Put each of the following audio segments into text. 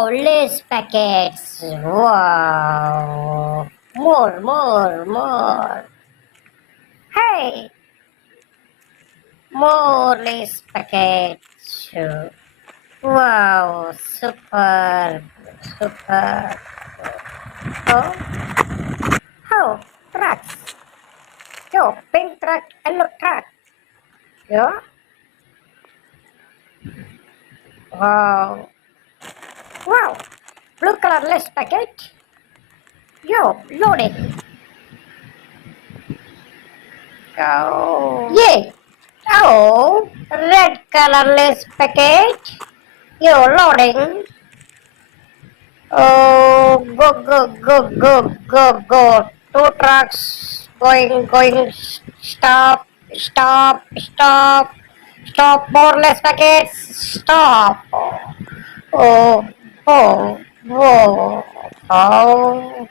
Wow, lace packets. Wow. More. Hey, more lace packets. Wow, super. Oh, oh, trucks. Yo, pink truck, yellow truck. Yo, wow, wow. Blue color lace packet. Yo, loading. Go. Yeah. Oh, red colorless package. You're loading. Oh, go. Two trucks going. Stop. More less packets. Stop. Oh, whoa. Oh,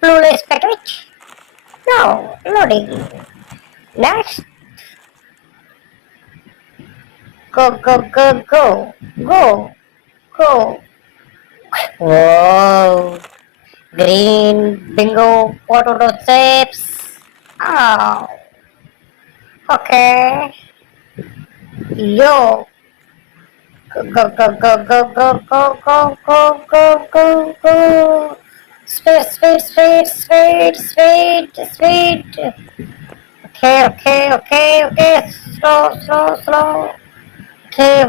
blue less package. No, loading. Next. Go. Whoa. Green bingo potato chips. Oh, okay. Yo. Go. Speed. Okay. Slow. Okay. Go.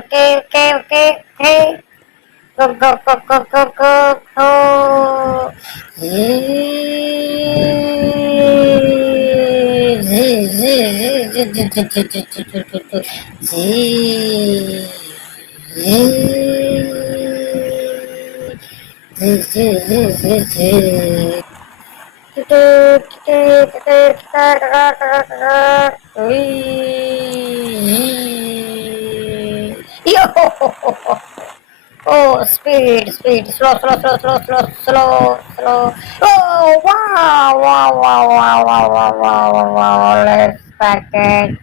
Yo! Oh, speed. Slow. Oh, wow. Let's pack it.